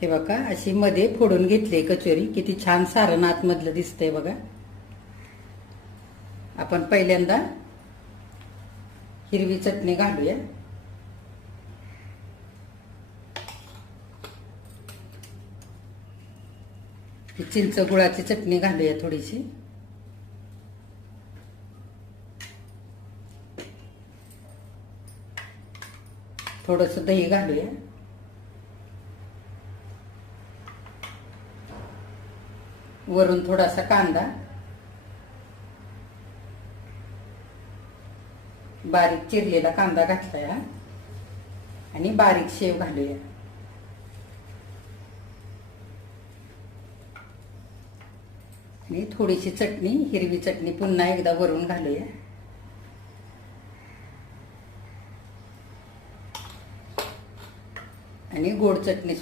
हे बघा अशी मध्ये फोडून घेतली कचोरी. किती छान सारण आतमधलं दिसतंय बघा. आपण पहिल्यांदा हिरवी चटणी घालूया. चिंच गुळाची चटणी घालूया थोडीशी. थोडंसं दही घालूया. वरून थोडासा कांदा, बारीक चिरलेला कांदा घातलाय आणि बारीक शेव घालूया. आणि थोडीशी चटणी, हिरवी चटणी पुन्हा एकदा वरून घालूया. आणि गोड चटणी